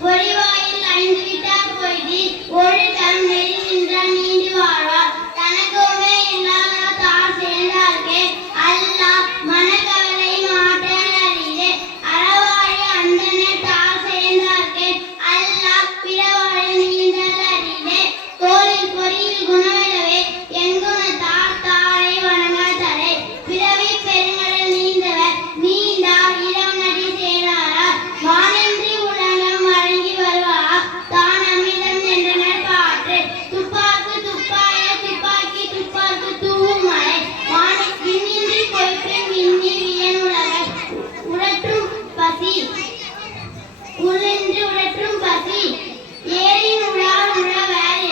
பொறிவாயில் அழிந்து விட்டார் போய்தி ஒரு டம் நெறி நின்றால் நீண்டி வாழ்வார் தனக்குமே இல்லாத தார் சேர்ந்தார்க்கே அல்லாஹ் மனக்கவலை மாற்றான் அறியே அறவாழி அந்தனே தார் சேர்ந்தார்க்கே அல்லாஹ் பிறவாழி நீண்டால் அறியே தோளில் பொறியில் குணமிடவே என் குணத்தார் தாரை வணங்காதரை பிறவி பெருங்கடல் நீந்தவர் நீண்டார் இடம் நடி சேராரார் வானன்றி உலகம் வழங்கி வருவார் தான் அமிர்தம் என்றனர் பாற்று துப்பாக்கு துப்பாய துப்பாக்கி துப்பாக்கு தூவும் மலை வானை விண்ணின்றி கொய்பின் விண்ணி வியன் உலகை உடற்றும் பசி உள்ளென்று உடற்றும் பசி ஏரின் உழார் உழவர்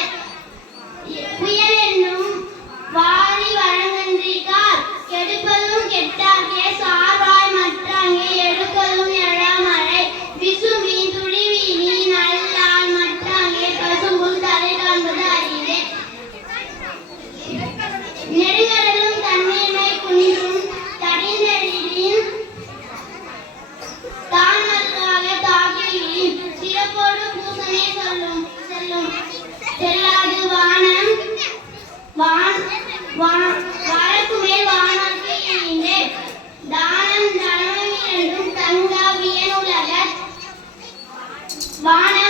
புயல் என்னும் வாரி வழங்கன்றிக்கார் கெடுப்பதும் கெட்டாங்கே சார்வாய் மற்றாங்கே எடுப்பதும் எழாமலை விசுமி துளிவீனி நல்லால் மற்றாங்கே பசும்புல் தலை காண்பது அறிவே நெடுங்கடலும் தண்ணீர்மை குன்றும் தடிந்தடியின் தான் நல்லாக தாக்கியின் சிறப்போடு பூசனை செல்லும் செல்லாது வானம் வழக்கு மேல் வானற்கு இணைந்து தானம் தனமும் இரண்டும் தங்காவியன் உலக வானம்